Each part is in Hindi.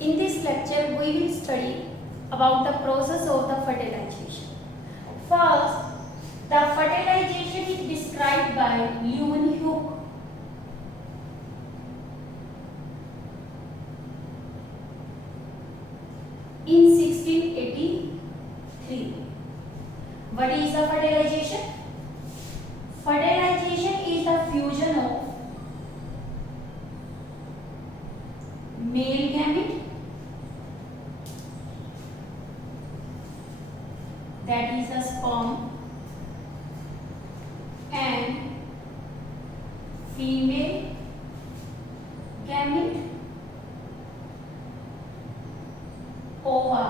In this lecture, we will study about the process of the fertilization. First, the fertilization is described by Leeuwenhoek. In 1683. What is the fertilization? Fertilization is the fusion of male gamete, that is the sperm, and female gamete, ova,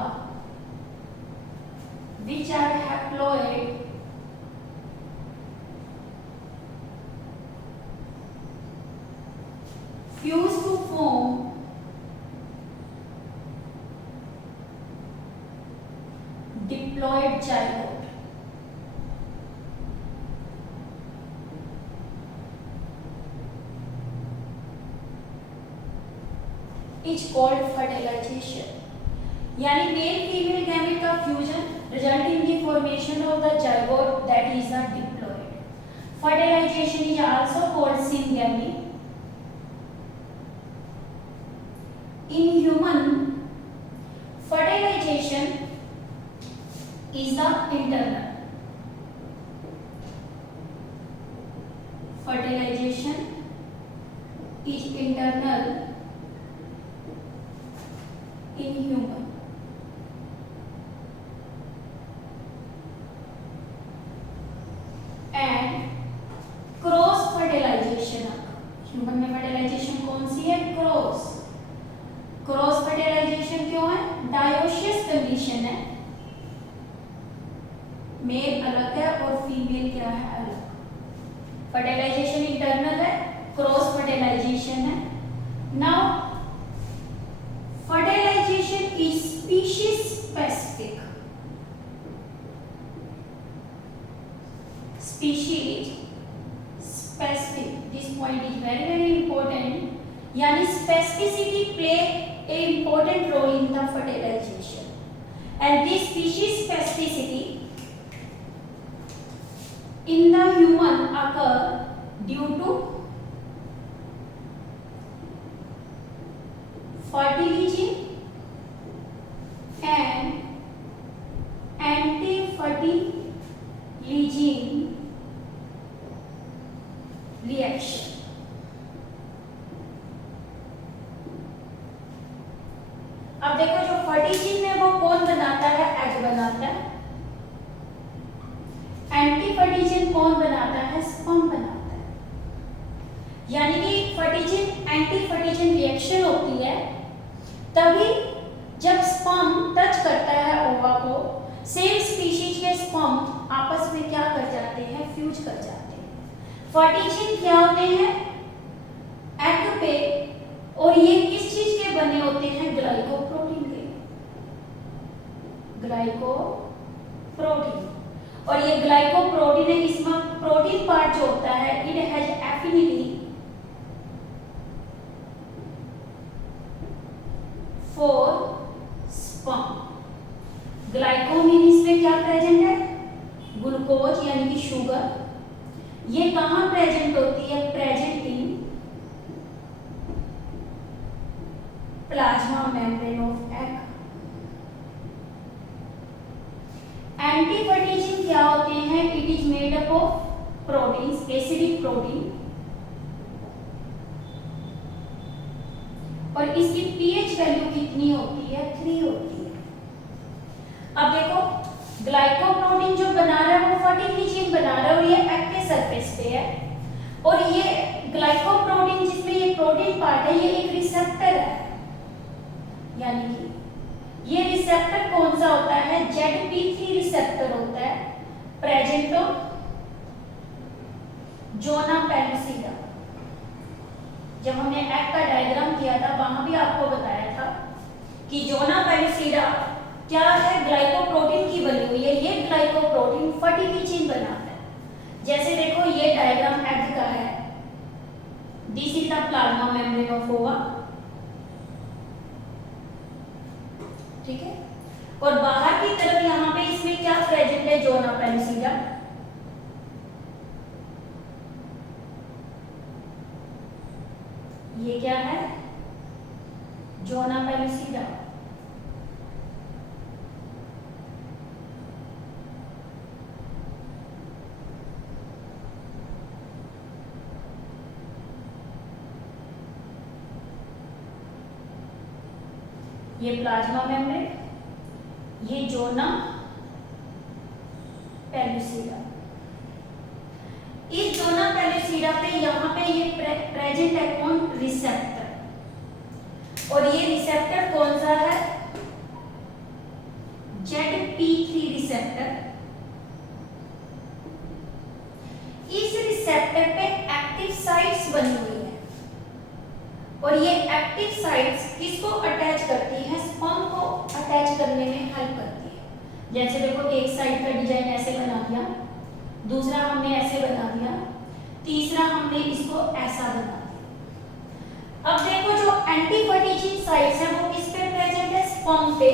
which are haploid fuse to form diploid zygote. Is called fertilization. यानी मेल फीमेल गैमेट का fusion result in the formation of the zygote, that is a diploid. Fertilization is also called syngamy. In human, fertilization is the internal. Fertilization is internal in human. And cross fertilization, human में फर्टिलाइजेशन कौन सी है? क्रॉस. क्रॉस फर्टिलाइजेशन क्यों है? डायोशियस कंडीशन है, मेल अलग है और फीमेल क्या है? अलग. फर्टिलाइजेशन इंटरनल है, क्रॉस फर्टिलाइजेशन है. Now fertilization is species specific. Species specific. This point is very important. Yani specificity play a important role in the fertilization. And this species specificity in the human occur due to fertilizing and anti-fertilizing reaction. अब देखो जो फर्टिलिजिंग है वो कौन बनाता है? एग बनाता है. एंटी-फर्टिलिजिंग कौन बनाता है? स्पर्म बनाता है. यानी कि फर्टिलिजिंग एंटी-फर्टिलिजिंग रिएक्शन होती है तभी जब स्पर्म टच करता है ओवा को, सेम स्पीशीज के स्पर्म आपस में क्या कर जाते हैं? फ्यूज कर जाते हैं. फर्टिलिजिंग क्या होते हैं? एग पे, और ये किस चीज के बने होते हैं? ग्लाइकोप्रोटीन के. ग्लाइकोप्रोटीन. और ये ग्लाइकोप्रोटीन है, इसमें प्रोटीन पार्ट जो होता है it has affinity for sperm. Glycomin इसमें क्या प्रेजेंट है? ग्लूकोज यानी कि शुगर. ये कहां प्रेजेंट होती है? Present in plasma membrane of egg. Antifertilizin क्या होते हैं? It is made up of proteins, acidic protein, और इसकी पीएच वैल्यू कितनी होती है? 3 होती है. अब देखो ग्लाइकोप्रोटीन जो बना रहा है वो फर्टिलिजिंग बना रहा है और ये एग के सरफेस पे है, और ये ग्लाइकोप्रोटीन जिसमें ये प्रोटीन पार्ट है ये एक रिसेप्टर है. यानी कि ये रिसेप्टर कौन सा होता है? ZP3 रिसेप्टर होता है, प्रेजेंट ऑफ जोना पेलुसिडा. जब हमने एग का डायग्राम किया था वहां भी आपको बताया था कि जोना पेलुसिडा क्या है? ग्लाइकोप्रोटीन की बनी हुई है. ये ग्लाइकोप्रोटीन फर्टिलिजिंग बनाता है. जैसे देखो ये डायग्राम एग का है, this is the plasma membrane of ओवा, ठीक है। और बाहर की तरफ यहाँ पे इसमें क्या प्रेजेंट है, जोना पेलुसिडा। ये क्या है, जोना पेलुसिडा। ये प्लाज्मा मेम्ब्रेन, ये जोना पेलुसिडा। इस जोना पेलुसिडा पे यहाँ पे ये प्रेजेंट है कौन, रिसेप्टर। और ये रिसेप्टर कौन सा है, ZP3 रिसेप्टर। इस रिसेप्टर पे एक्टिव साइट्स बनी हुई है और ये एक्टिव साइट्स किसको अटैच करती है, स्पर्म को अटैच करने में हेल्प करती है। जैसे देखो एक साइड का डिजाइन ऐसे बना दिया, दूसरा हमने ऐसे बना दिया, तीसरा हमने इसको ऐसा बना दिया। अब देखो जो एंटीफर्टिजिन साइट्स है वो किस पे प्रेजेंट है, स्पर्म पे।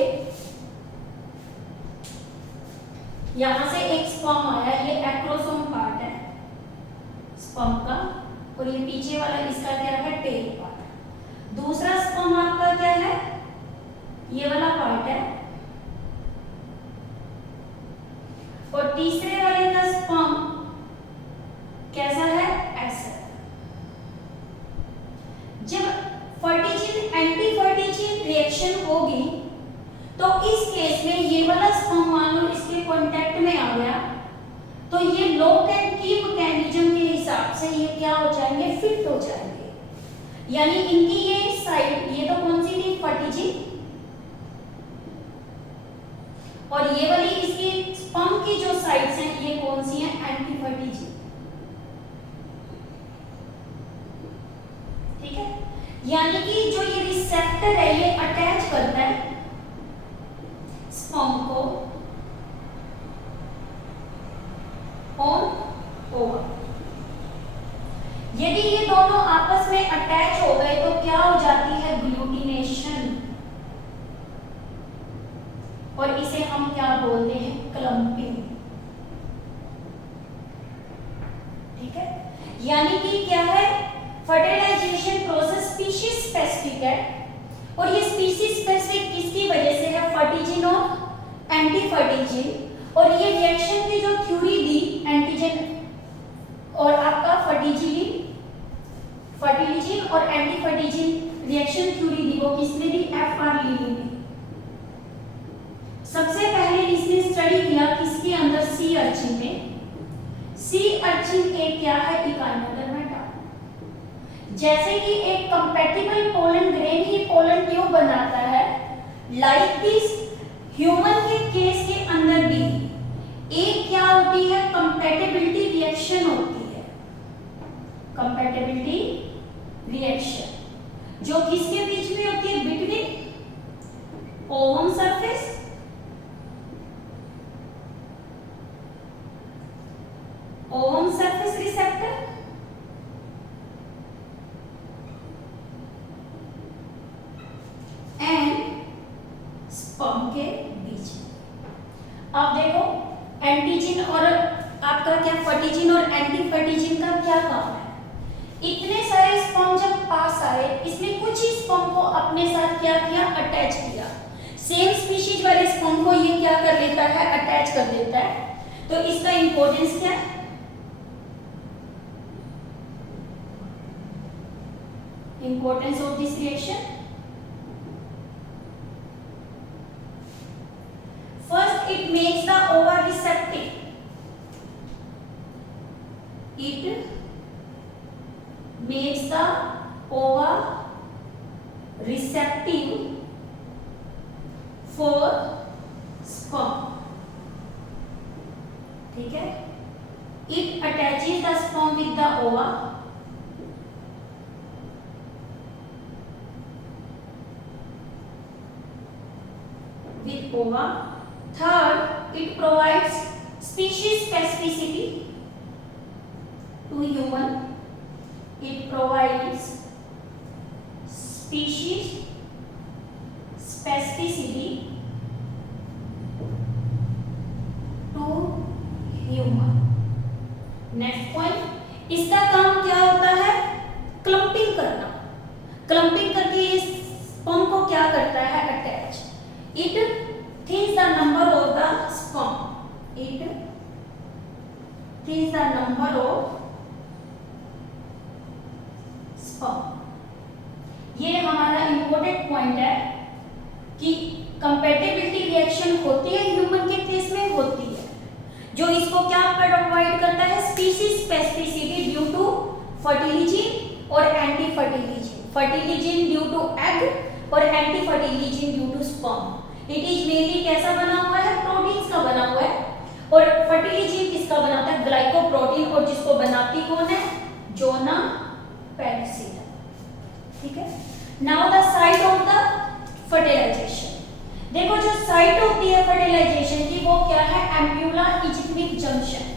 यहां से एक स्पर्म आया, ये एक्रोसोम पार्ट है स्पर्म का, और ये पीछे वाला इसका क्या है, टेल पार्ट। दूसरा स्पर्म आपका क्या है, ये वाला पार्ट है, और तीसरे वाले का स्पर्म कैसा है, ऐसा। जब फर्टिजिन एंटीफर्टिजिन रिएक्शन होगी तो इस केस में ये वाला स्पर्म मान लो इसके कांटेक्ट में आ गया तो ये लॉक एंड की मैकेनिज्म के हिसाब से ये क्या हो जाएंगे, फिट हो जाएंगे। यानी इनकी ये साइड, ये तो कौन सी थी, फर्टिजिन, और ये वाली इसकी स्पर्म की जो साइड्स हैं ये कौन सी हैं, एंटीफर्टिजिन। ठीक है। यानी कि जो ये रिसेप्टर है ये अटैच करता है स्पर्म को ऑन ओवर। यदि ये दोनों आपस में अटैच हो गए तो क्या हो जाती है, ग्लूटिनेशन, और इसे हम क्या बोलते हैं, क्लम्पिंग। ठीक है। यानी कि क्या है, फर्टिलाइजेशन प्रोसेस स्पीशीज स्पेसिफिक है, और ये स्पीशीज स्पेसिफिक किसकी वजह से है, फर्टिजिन और एंटीफर्टिजिन। और ये रिएक्शन की जो थ्योरी दी, एंटीजन और आपका फर्टिजिन और एंटीफर्टिजिन रिएक्शन थ्योरी दी, वो किसने दी, F.R. लीली ने। सबसे पहले इसने स्टडी किया किसके अंदर, सी अर्चिन में। सी अर्चिन एक क्या है, इकाइनोडर्मेटा। जैसे कि एक कंपैटिबल पोलन ग्रेन ही पोलन ट्यूब बनाता है, लाइक दिस ह्यूमन के केस के अंदर भी एक क्या होती है, कंपैटिबिलिटी रिएक्शन होती है। कंपैटिबिलिटी रिएक्शन जो किसके बीच में होती है, between ovum surface receptor and sperm के बीच। अब देखो एंटीजन और आपका क्या, फर्टिजिन और एंटीफर्टिजिन का क्या काम है। इतने सारे स्पर्म जब पास आए, इसमें कुछ ही स्पर्म को अपने साथ क्या किया, अटैच किया। सेम स्पीशीज वाले स्पर्म को ये क्या कर लेता है, अटैच कर लेता है। तो इसका इंपॉर्टेंस क्या है, importance of this reaction. First, it makes the ova receptive. It makes the ova receptive for sperm. ठीक है। It attaches the sperm with the ova. With ova. Third, it provides species specificity to human. It provides species specificity इसका काम क्या होता है? क्लम्पिंग करना। क्लम्पिंग करके इस स्पर्म को क्या करता है? Attach. It thins the number of the sperm. It thins the number of sperm. ये हमारा इंपॉर्टेंट पॉइंट है कि कंपैटिबिलिटी रिएक्शन होती है ह्यूमन के केस में, होती है, जो इसको क्या प्रोवाइड करता है? Species specificity due to fertilizin और anti fertilizin. Fertilizin due to egg और anti fertilizin due to sperm. It is mainly कैसा बना हुआ है? प्रोटीन्स का बना हुआ है। और फर्टिलिजिन किसका बनाता है? ग्लाइकोप्रोटीन, और जिसको बनाती कौन है? जोना पेप्सिड। ठीक है। Now the site of the fertilization. देखो जो साइट होती है फर्टिलाइजेशन की वो क्या है? Ampulla isthmic junction.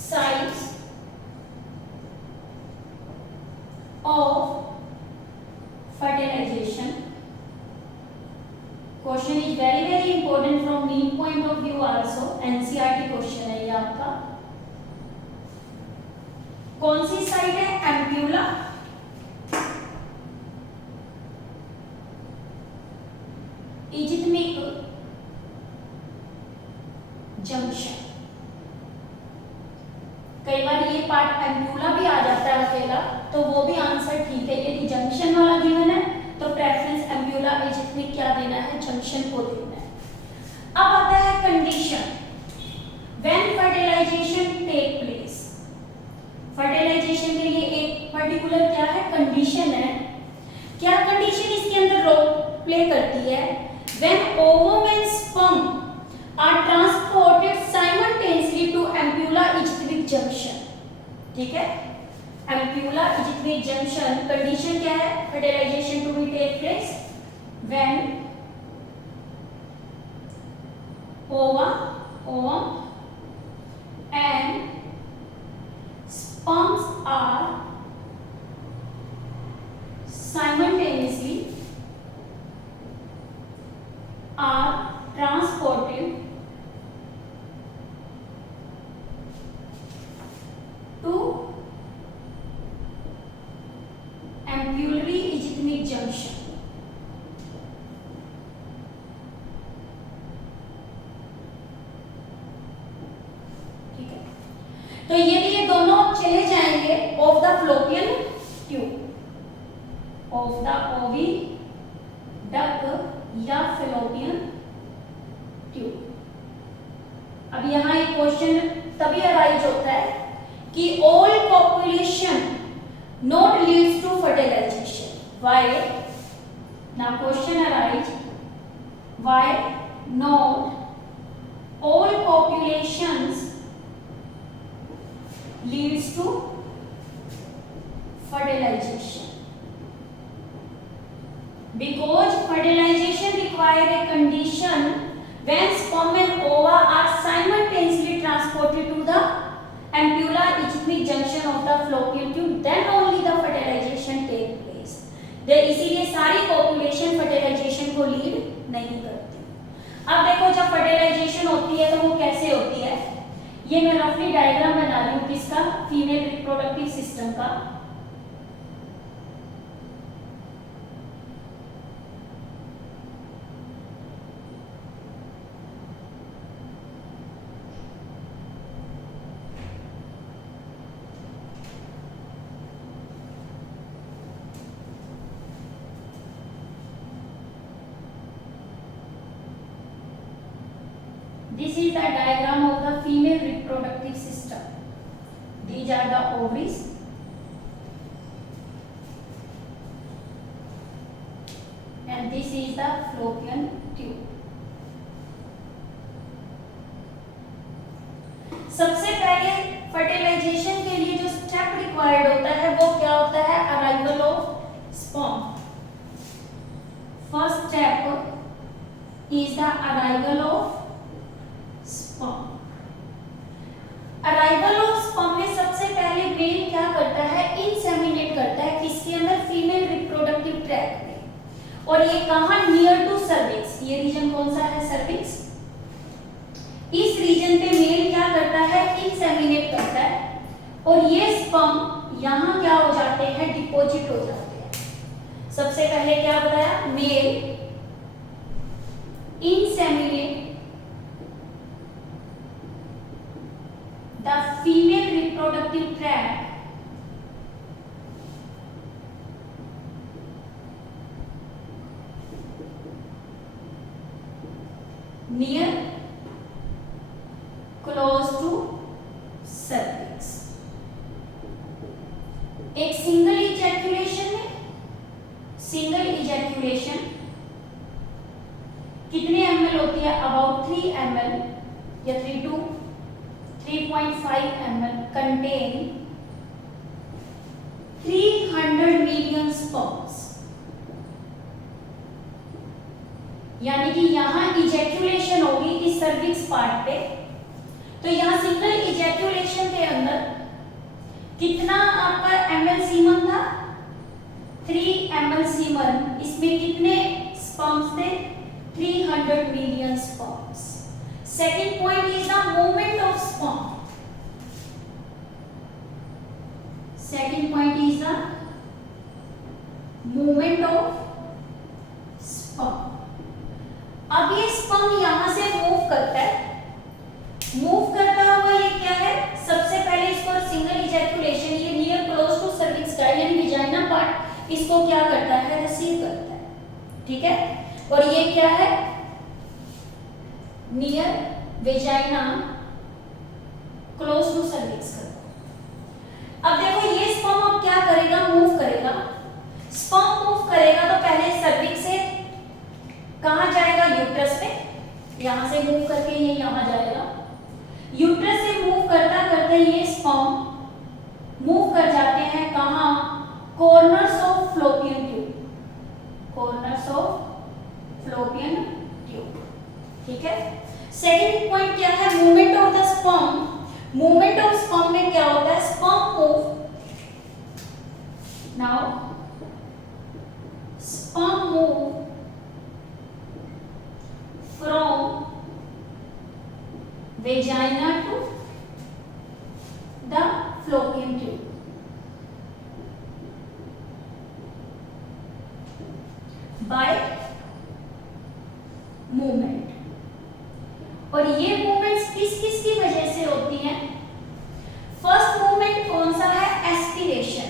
Sites of fertilization. Question is very important from mean point of view also. NCERT question है ये आपका। कौन सी साइट है? Ampulla isthmic junction. कई बार ये पार्ट एम्प्यूला भी आ जाता है अकेला, तो वो भी आंसर ठीक है। यदि जंक्शन वाला गिवन है तो प्रेफरेंस एम्प्यूला इजिथमिक क्या देना है? जंक्शन को देना है। अब आता है condition when fertilization take place. Fertilization के लिए एक पर्टिकुलर क्या है? कंडीशन है। क्या कंडीशन इसके अंदर रोल प्ले करती है? When ovum and sperm are transported simultaneously to ampulla isthmic junction. ठीक है। एम्प्यूला इजिथमिक जंक्शन कंडीशन क्या है? Fertilisation to be take place when ovum and sperms are simultaneously transported to ampullary ischemic junction। ठीक है। तो यदि ये दोनों चले जाएंगे of the fallopian tube, of the oviduct या फेलोपियन ट्यूब। अब यहाँ एक क्वेश्चन तभी अराइज होता है कि all population not leads to fertilization. Why? Now question arise why not all populations leads to fertilization? Because fertilization require a condition when sperm and ova are simultaneously transported to the ampulla ischemic junction of the fallopian tube, then only the fertilization take place। इसीलिए सारी पॉपुलेशन फर्टिलाइजेशन को लीड नहीं करती। अब देखो जब फर्टिलाइजेशन होती है तो वो कैसे होती है? ये मैं रफली डायग्राम बना रही हूँ किसका? फीमेल रिप्रोडक्टिव सिस्टम का। This is the diagram of the female reproductive system. These are the ovaries. And this is the fallopian tube. सबसे पहले फर्टिलाइजेशन के लिए जो स्टेप रिक्वायर्ड होता है वो क्या होता है? Arrival of sperm. First step is the arrival of sperm। Arrival of sperm में सबसे पहले मेल क्या करता है, इंसेमिनेट करता है किसके अंदर, फीमेल रिप्रोडक्टिव ट्रैक्ट में। और ये कहां, नियर टू सर्विक्स। ये रीजन कौन सा है, सर्विक्स। इस रीजन पे मेल क्या करता है, इंसेमिनेट करता है और ये स्पर्म यहां क्या हो जाते हैं, डिपॉजिट हो जाते हैं। सबसे पहले क्या बताया, mail inseminate the female reproductive tract near close to cervix। एक सिंगल इजैक्यूलेशन में, सिंगल इजैक्यूलेशन कितने ml होती है, अबाउट 3 ml या 3 to 3.5 ml contain 300 million sperms. यानी कि यहां इजैक्यूलेशन होगी इस सर्विक्स पार्ट पे, तो यहां सिंगल इजैक्यूलेशन के अंदर कितना आपका ml सीमन था, 3 ml सीमन। इसमें कितने स्पर्म्स थे, 300 million sperms। Second point is the movement of sperm। Second point is the movement of sperm। अब ये sperm यहां से मूव करता है, मूव करता हुआ ये क्या है, सबसे पहले इसको सिंगल इजैक्यूलेशन, ये नियर क्लोज टू सर्विक्स का यानी विजाइना पार्ट इसको क्या करता है, रिसीव करता है, ठीक है। और ये क्या है, near vagina close to cervix का। अब देखो ये स्पर्म अब क्या करेगा, मूव करेगा। स्पर्म मूव करेगा तो पहले सर्विक्स से कहां जाएगा, यूट्रस पे, यहां से मूव करके ये यहां जाएगा। यूट्रस से मूव करता करते ये स्पर्म मूव कर जाते हैं कहां, corners of fallopian tube, corners of fallopian tube, ठीक है। सेकंड पॉइंट क्या है, movement of the sperm. Movement of sperm में क्या होता है, sperm move, now sperm move from vagina to the fallopian tube. By movement. और ये मूवमेंट्स किस किस की वजह से होती हैं, फर्स्ट मूवमेंट कौन सा है, एस्पिरेशन।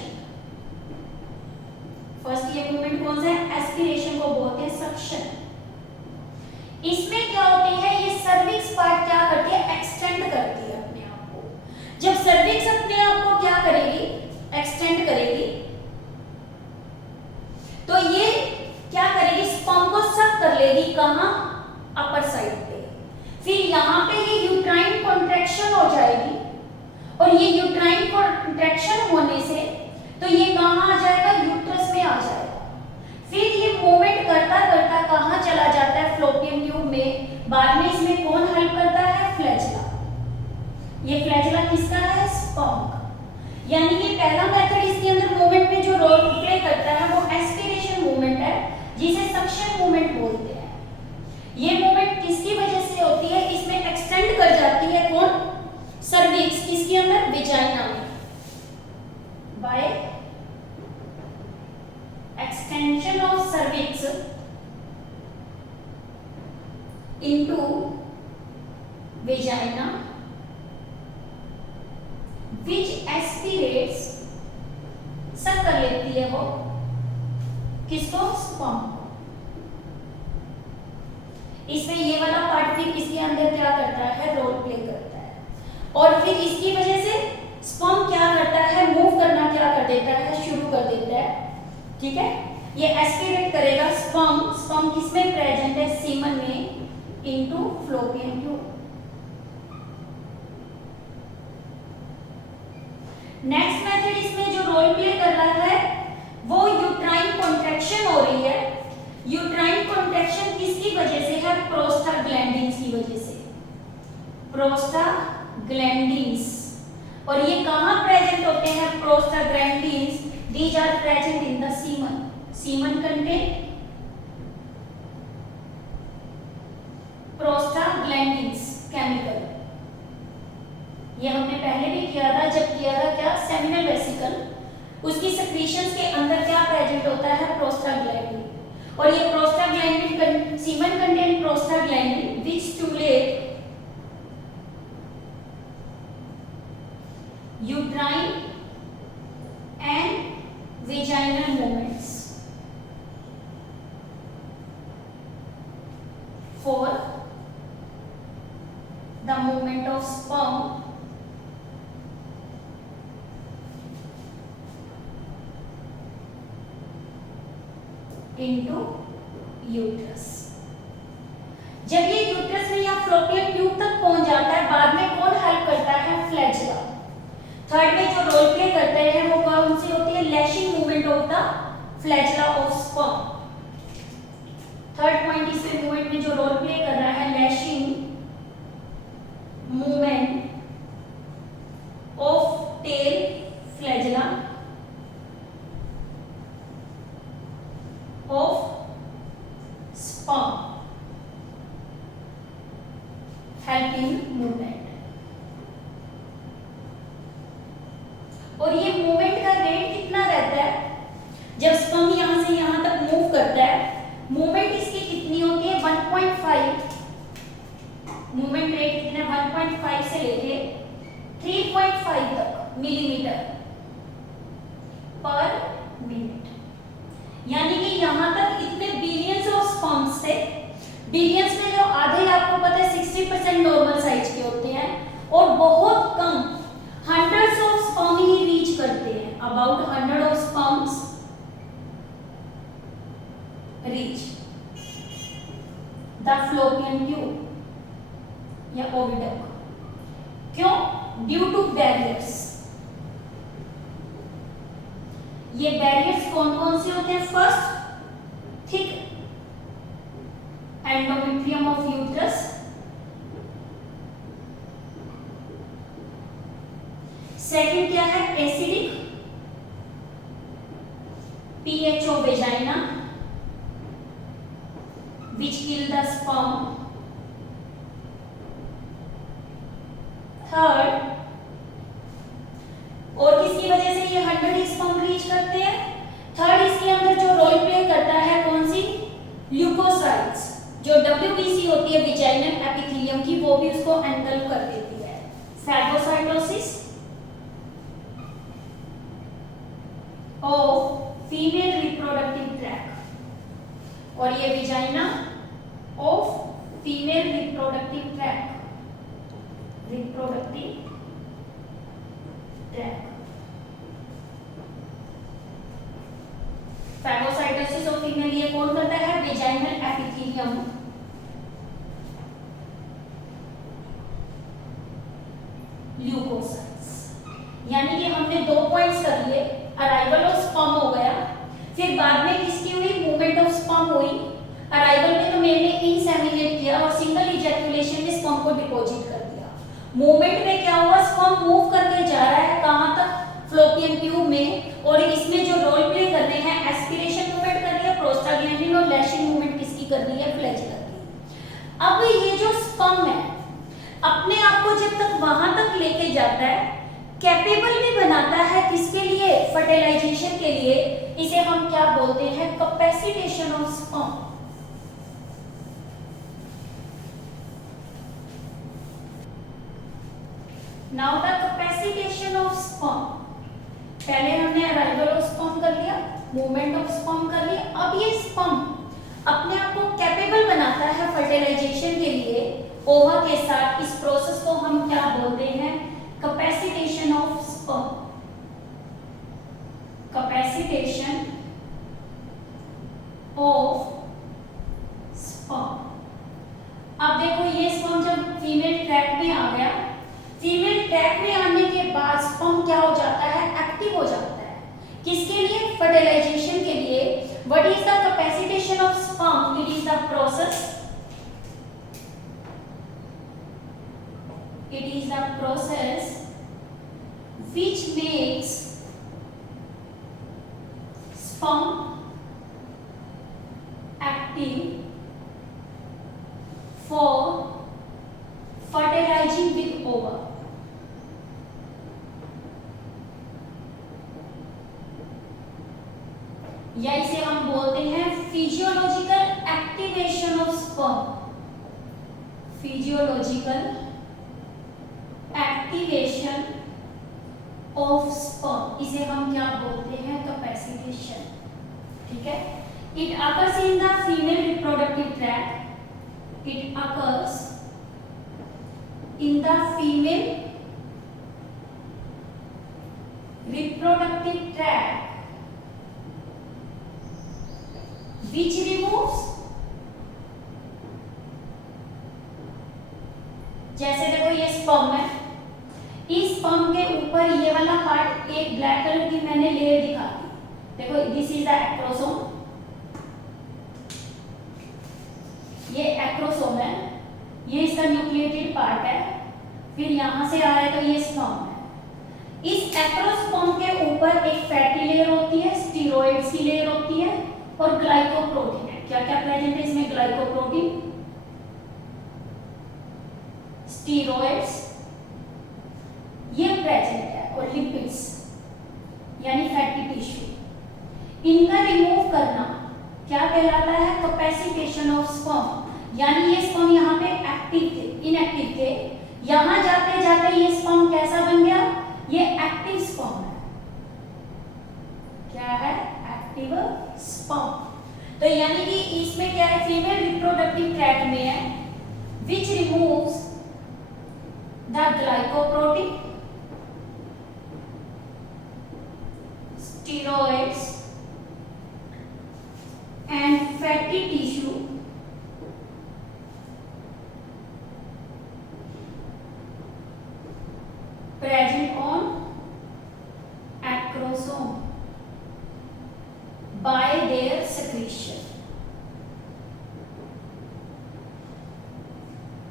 फर्स्ट ये मूवमेंट कौन सा है, एस्पिरेशन को बोलते हैं सक्शन। इसमें क्या होती है, ये सर्विक्स पार्ट क्या करती है, एक्सटेंड करती है अपने आप को। जब सर्विक्स अपने आप को क्या करेगी, एक्सटेंड करेगी, तो ये क्या करेगी, स्पर्म को सक कर लेगी कहां, अपर साइड पे। फिर यहाँ पे ये यूट्राइन कॉन्ट्रैक्शन हो जाएगी और ये यूट्राइन कॉन्ट्रैक्शन होने से तो ये कहां आ जाएगा, यूट्रस में आ जाएगा। फिर ये मूवमेंट करता करता कहां चला जाता है, फ्लोपियन ट्यूब में। बाद में इसमें कौन हेल्प करता है, फ्लैजिला। ये फ्लैजिला किसका है, स्पर्म का। यानी कि पहला मेथड इसके अंदर मूवमेंट में जो रोल प्ले करता है वो एस्पिरेशन मूवमेंट है, जिसे सक्शन मूवमेंट बोलते हैं। ये मूवमेंट किसकी वजह से होती है, इसमें एक्सटेंड कर जाती है कौन, सर्विक्स, किसके अंदर, वेजाइना में, by extension of cervix into vagina which aspirates, suck कर लेती है वो किसको, स्पर्म को। इसमें ये वाला पार्ट फिर इसके अंदर क्या करता है, रोल प्ले करता है। और फिर इसकी वजह से स्पर्म क्या करता है, मूव करना क्या कर देता है, शुरू कर देता है, ठीक है। ये एस्पिरेट करेगा स्पर्म, स्पर्म किसमें प्रेजेंट है, सीमन में, into fallopian tube. Next method इसमें जो रोल प्ले कर रहा है वो यूट्राइन कॉन्ट्रैक्शन हो रही है। यूट्राइन कॉन्ट्रैक्शन किसकी वजह से है, प्रोस्टाग्लैंडिन्स की वजह से। प्रोस्टाग्लैंडिन्स और ये कहाँ प्रेजेंट होते हैं? Prostaglandins, these are present in the semen. Semen contain prostaglandins chemical. ये हमने पहले भी किया था, जब किया था क्या? Seminal vesicle. उसकी सेक्रीशंस के अंदर क्या प्रेजेंट होता है? प्रोस्टाग्लैंडिन. और ये prostaglandin, semen contain prostaglandin which stimulate uterine and vaginal movements for the movement of sperm into uterus. जब ये यूट्रस में या फ्लोपियन ट्यूब तक पहुंच जाता है, बाद में कौन हेल्प करता है? फ्लैजेला. थर्ड में जो रोल प्ले करते हैं वो कौन सी होती है? Lashing movement of the flagella of sperm. Third point इसमें मूवमेंट में जो रोल प्ले कर रहा है, lashing movement of tail flagella of sperm helping movement. और ये मूवमेंट का रेट कितना रहता है? जब स्पर्म यहां से यहां तक मूव करता है, मूवमेंट इसकी कितनी होती है? 1.5. मूवमेंट रेट कितना? 1.5 से लेके 3.5 तक मिलीमीटर पर मिनट. यानी कि यहां तक इतने बिलियंस ऑफ स्पर्म्स से, बिलियंस में जो आधे आपको पता है 60% नॉर्मल साइज के होते हैं, और बहुत कम हंड्रेड्स ऑफ स्पर्म ही रीच करते हैं. About 100 of sperms reach the fallopian tube या ओविडक्ट. क्यों? Due to barriers. ये बैरियर्स कौन कौन से होते हैं? First, thick endometrium of uterus. Second क्या है? Acidic pH of vagina which kill the sperm. Third, और किसकी वजह से ये 100 स्पर्म रीच करते हैं? थर्ड, इसके अंदर जो रोल प्ले करता है कौन सी? ल्यूकोसाइट्स. जो WBC होती है विजाइनल एपिथेलियम की, वो भी उसको एंगल्फ कर देती है. Phagocytosis of female reproductive tract. और ये vagina of female reproductive tract, reproductive tract. Phagocytosis of female ये कौन करता है? Vaginal epithelium. ल्यूकोसाइट्स. यानी कि हमने 2 पॉइंट्स कर लिए. अराइवल ऑफ स्पर्म हो गया, फिर बाद में किसकी हुई? मूवमेंट ऑफ स्पर्म हुई. अराइवल में तो मेल ने इंसेमिनेट किया और सिंगल इजैकुलेशन में स्पर्म को डिपॉजिट कर दिया. मूवमेंट में क्या हुआ? स्पर्म मूव करके जा रहा है कहां तक? फ्लोपियन ट्यूब में. और इसमें जो रोल प्ले करने हैं, एस्पिरेशन मूवमेंट कर रही है प्रोस्टाग्लैंडिन, और लैशिंग मूवमेंट किसकी कर रही है? फ्लैजेला की. अब ये जो स्पर्म है अपने आप को जब तक वहां तक लेके जाता है, कैपेबल भी बनाता है किसके लिए? फर्टिलाइजेशन के लिए. इसे हम क्या बोलते हैं? Capacitation of sperm. Now the capacitation of sperm. पहले हमने अराइवल ऑफ स्पर्म कर लिया, मूवमेंट ऑफ स्पर्म कर लिया. अब ये स्पर्म अपने आप को कैपेबल बनाता है फर्टिलाइजेशन के लिए ओवा के साथ. इस प्रोसेस को हम क्या बोलते हैं? Capacitation of sperm. Capacitation of sperm. अब देखो ये स्पर्म जब फीमेल ट्रैक में आ गया, फीमेल ट्रैक में आने के बाद स्पर्म क्या हो जाता है? एक्टिव हो जाता है. किसके लिए? फर्टिलाइजेशन के लिए. What is the capacitation of sperm? It is the process, it is the process which makes sperm active for fertilizing with ova. या इसे हम बोलते हैं physiological activation of sperm. Physiological activation of sperm, इसे हम क्या बोलते हैं? कैपेसिटेशन. ठीक है. It occurs in the female reproductive tract. It occurs in the female reproductive tract which removes, जैसे देखो ये स्पर्म है, इस स्पर्म के ऊपर ये वाला पार्ट एक ब्लैक कलर की मैंने लेयर दिखा दी. देखो दिस इज द एक्रोसोम. ये एक्रोसोम है, ये इसका न्यूक्लिएटेड पार्ट है. फिर यहां से आ रहा है तो ये स्पर्म है. इस एक्रोस्पर्म के ऊपर एक फैटी लेयर होती है, स्टीरॉइड्स की लेयर होती है और ग्लाइकोप्रोटीन है. क्या क्या प्रेजेंट है इसमें? ग्लाइकोप्रोटीन, स्टीरॉइड्स ये प्रेजेंट है, और लिपिड्स यानी फैटी टिश्यू. इनका रिमूव करना क्या कहलाता है? Capacitation of sperm. यानी ये स्पर्म यहाँ पे एक्टिव थे, इनएक्टिव थे. यहां जाते जाते ये स्पर्म कैसा बन गया? ये एक्टिव स्पर्म है. क्या है? Active sperm. तो यानी कि इसमें क्या है? फीमेल रिप्रोडक्टिव ट्रैक्ट में है विच removes the glycoprotein, steroids and fatty tissue present on acrosome by their secretion.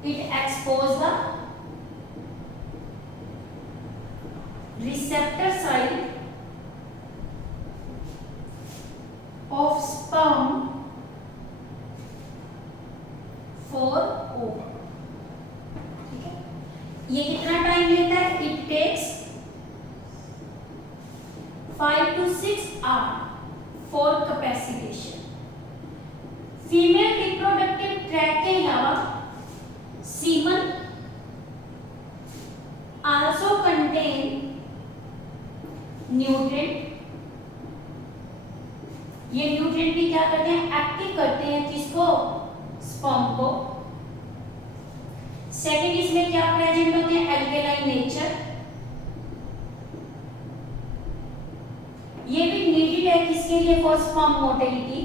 It exposes the receptor site of sperm for ova. ये कितना टाइम लेता है? It takes 5 to 6 hour for capacitation. Female reproductive tract के अलावा सीमन आल्सो कंटेन न्यूट्रिएंट. ये न्यूट्रिएंट भी क्या करते हैं? एक्टिव करते हैं किसको? स्पर्म को. सेकेंड इसमें क्या प्रेजेंट होते हैं? Alkaline nature. ये भी नीडेड है किसके लिए? For sperm motility.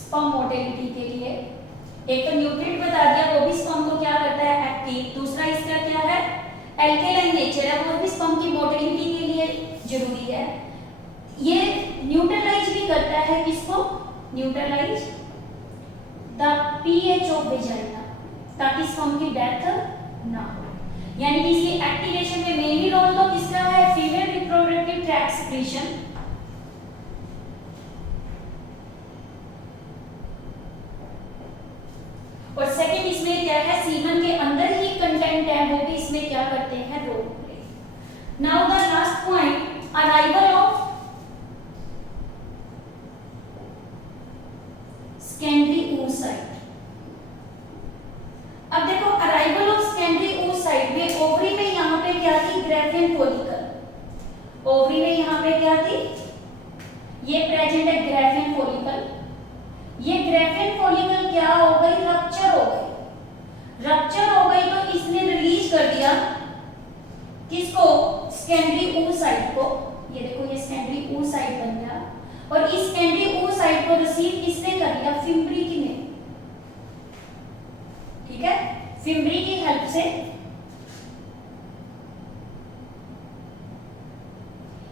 Sperm motility के लिए एक तो न्यूट्रिएंट बता दिया, वो भी स्पर्म को क्या करता है? एक्टिव. दूसरा इसका क्या है? एल्केलाइन नेचर है, वो भी स्पर्म की मोटिलिटी के लिए जरूरी है. ये न्यूट्रलाइज भी करता है किसको? Neutralize the pH of vagina, ताकि स्पर्म की डेथ ना हो. यानी कि इसकी एक्टिवेशन में मेनली रोल तो किसका है? Female reproductive tract secretion. और सेकंड इसमें क्या है? सीमन के अंदर ही कंटेंट है, वो भी इसमें क्या करते हैं? Role play. Now the last point, arrival of secondary oocyte. अब देखो अराइवल ऑफ सेकेंडरी oocyte में ओवरी में यहाँ पे क्या थी? Graafian follicle. ओवरी में यहाँ पे क्या थी? ये प्रेजेंट है ग्रेफियन फॉलिकल. ये ग्रेफियन फॉलिकल क्या हो गई? रप्चर हो गई. रप्चर हो गई तो इसने रिलीज कर दिया किसको? सेकेंडरी oocyte को. ये देखो ये सेकेंडरी oocyte बन गया. और इस सेकेंडरी oocyte को रिसीव किसने कर लिया? फिम्ब्रिकी ने. ठीक है, फिम्ब्री की हेल्प से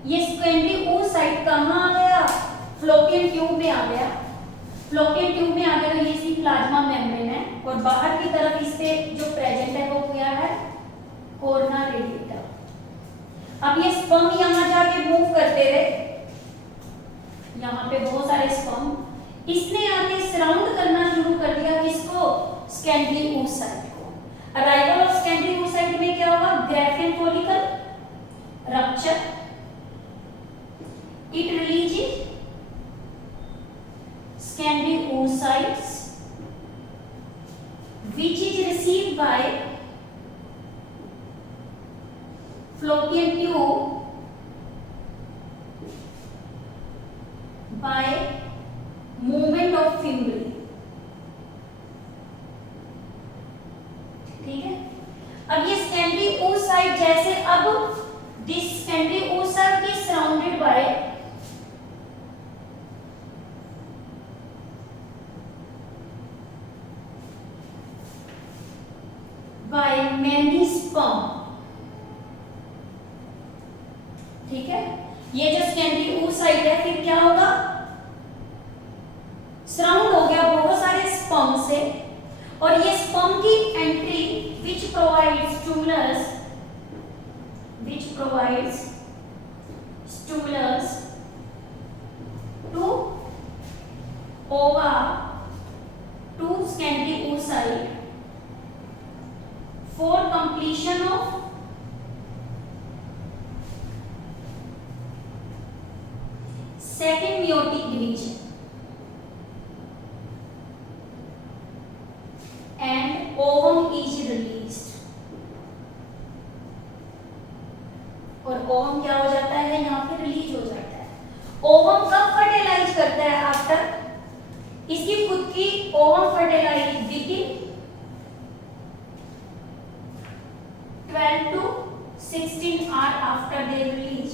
ये सेकेंडरी oocyte कहां आ गया? फ्लोपियन ट्यूब में आ गया. फ्लोपियन ट्यूब में आ गया तो ये इसकी प्लाज्मा मेम्ब्रेन है. और बाहर की तरफ इस पे जो प्रेजेंट है वो क्या है, कोरोना रेडिएटा। अब ये स्पर्म यहाँ जाके मूव करते रहे, यहाँ पे बहुत सारे स्पर्म, इसने आके सराउंड करना शुरू कर दिया किसको, सेकेंडरी oocyte को। अराइवल ऑफ सेकेंडरी oocyte में क्या होगा, Graafian follicle rupture, it releases secondary oocytes which is received by fallopian tube by movement of fimbriae। ठीक है, अब ये secondary oocyte जैसे अब this secondary oocyte is surrounded by many sperm। ठीक है, ये जो सेकेंडरी oocyte है फिर क्या होगा, सराउंड हो गया बहुत सारे स्पर्म से, और ये स्पर्म की entry which provides stimulus to ova to secondary oocyte for completion of second meiotic division and ovum is released। और ओवम क्या हो जाता है, यहाँ पे रिलीज हो जाता है। ओवम कब फर्टिलाइज करता है, आफ्टर इसकी खुद की ovum fertilize within 12 to 16 hour after they release.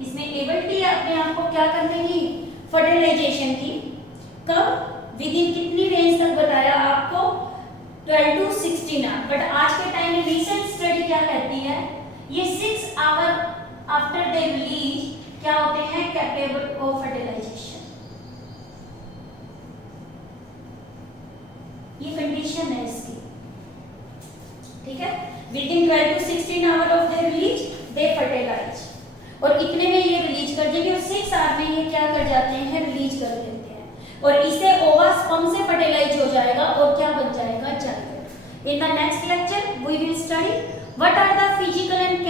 इसमें एबिलिटी है अपने आप को क्या करने की, फर्टिलाइजेशन की। कब, विद इन कितनी रेंज तक बताया आपको, 12 to 16 आवर। बट आज के टाइम में रीसेंट स्टडी क्या कहती है, ये 6 आवर आफ्टर दे रिलीज क्या होते हैं, कैपेबल ऑफ फर्टिलाइजेशन। ये कंडीशन है इसकी, ठीक है। Within 12 to 16 hour of they release they fertilize, और इतने में ये रिलीज कर देंगे, और 6 आवर में ये क्या कर जाते हैं, रिलीज कर देते हैं, और इसे ओवा स्पर्म से फर्टिलाइज हो जाएगा और क्या बन जाएगा, zygote. In the next lecture we will study what are the physical and